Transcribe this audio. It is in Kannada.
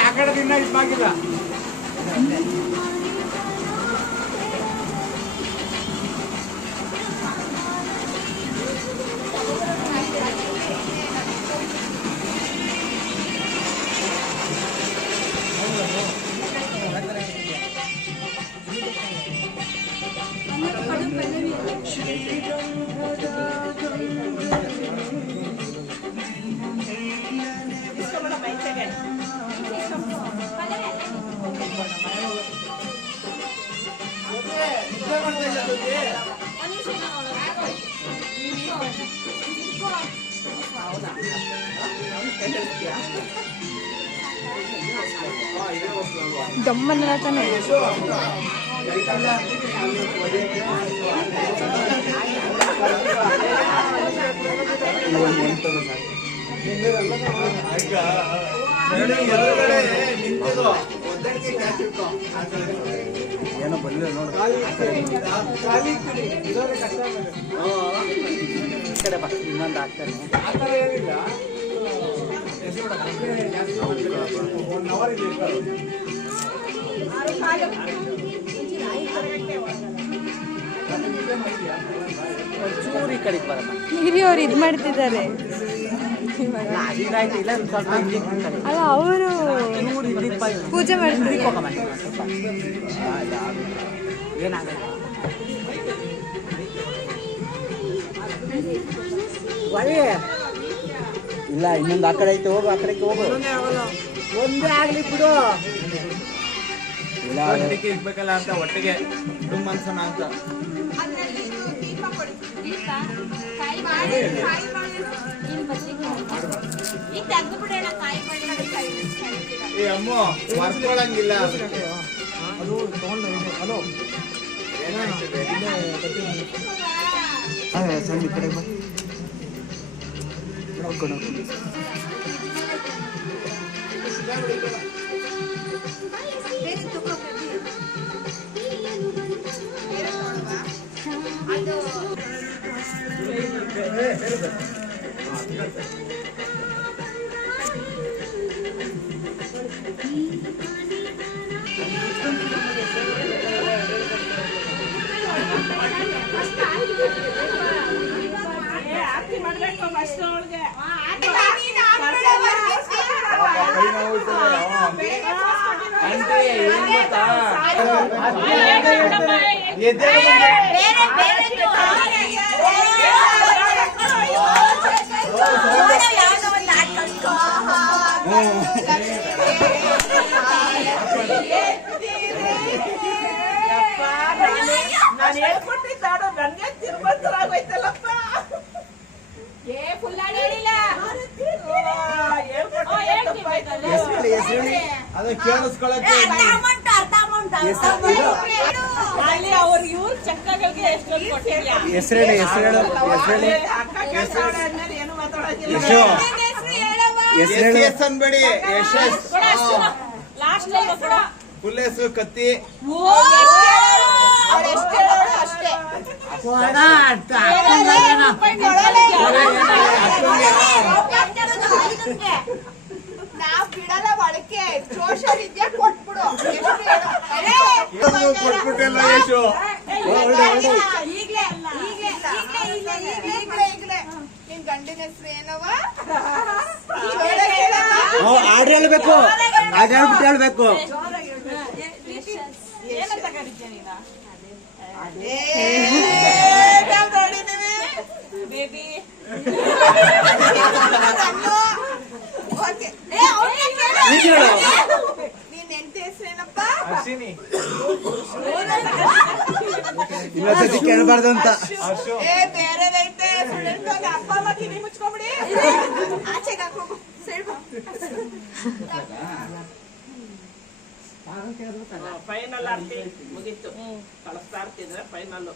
ಆ ಕಡೆ ದಿನ ಇದು ಬಾಗಿಲ್ಲ ಗಮ್ಮನ ತಾನೆ ಏನೋ ಬಂದಿಲ್ಲ ನೋಡಿ ಇನ್ನೊಂದು ಆಗ್ತಾನೆ ಚೂರಿ ಕಡಿಗೆ ಬರಲ್ಲ ಹಿರಿಯವರು ಇದು ಮಾಡ್ತಿದ್ದಾರೆ ಅಲ್ಲ ಅವರು ಪೂಜೆ ಮಾಡ್ತಾರೆ ಇಲ್ಲ ಇನ್ನೊಂದು ಆ ಕಡೆ ಐತೆ ಹೋಗು ಆ ಕಡೆಗೆ ಹೋಗು ಒಂದೇ ಆಗ್ಲಿ ಬಿಡು ಇಲ್ಲ ಇರ್ಬೇಕಲ್ಲ ಅಂತ ಒಟ್ಟಿಗೆ ಕುಟುಂಬ ಅನ್ಸೋಣ ಅಂತ ಈ ಅಮ್ಮ ವರ್ಕೊಳ್ಳಂಗಿಲ್ಲ ಅದು ಹಲೋ ಸಣ್ಣ ಕಡೆ ನಾನು ಹೇಳ್ಕೊಟ್ಟಿದ್ದಾಡು ನನ್ಗೆ ತಿರುಮಂತರಾಗೋಯ್ತಲ್ಲಪ್ಪ ಅವ್ರು ಇವ್ರ ಚಕ್ಕಗಳಿಗೆ ಹೆಸರೇಳಿ ಹೆಸರೇಳು ಅನ್ಬೇಡಿ ಫುಲ್ ಹೆಸರು ಕತ್ತಿ ನಾವ್ ಬಿಡಲ್ಲ ಬಳಕೆ ಸೋಷಿಯಲ್ ಇದ್ಯಾ ಕೊಟ್ಬಿಡು ಕೊಟ್ಬಿಟ್ಟಿಲ್ಲ ಯಶು ಈಗ್ಲೇ ನಿನ್ ಗಂಡಿನ ಹೆಸರು ಏನವ ಆಡ್ರಿ ಹೇಳ್ಬೇಕು ಆಡ್ ಹೇಳ್ಬಿಟ್ಟು ಹೇಳ್ಬೇಕು ಏನಂತ ಕರಿತೀಯ ನೀನು ಬೇಬಿ ನೀನ್ ಎಂತ ಹೆಸರೇನಪ್ಪ ಇನ್ನೊಂದ್ಸತಿ ಕೇಳಬಾರ್ದು ಅಂತ ಬೇರೆದೈತೆ ಅಪ್ಪ ಅಮ್ಮ ಕಿವಿ ಮುಚ್ಕೊಬಿಡಿ ಆಚೆಗೆ ಹಾಕೋಗು ಫೈನಲ್ ಆರ್ತಿ ಮುಗೀತು ಕಳಿಸ್ತಾ ಇರ್ತಿದ್ರೆ ಫೈನಲ್